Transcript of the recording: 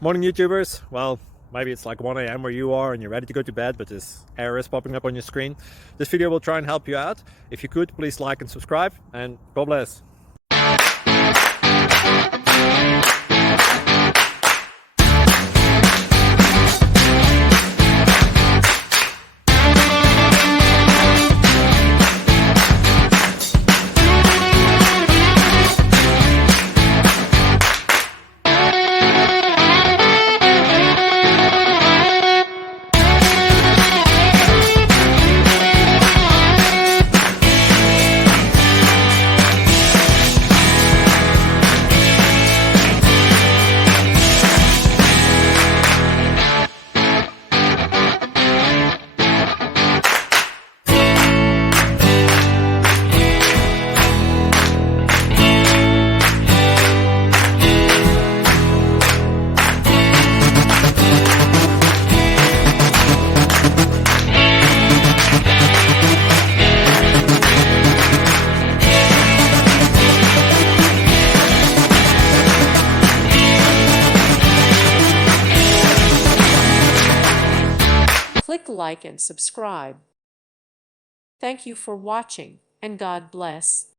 Morning YouTubers. Well, maybe it's like 1 a.m. where you are and you're ready to go to bed, but this error is popping up on your screen. This video will try and help you out. If you could, please like and subscribe, and God bless. Click like and subscribe. Thank you for watching, and God bless.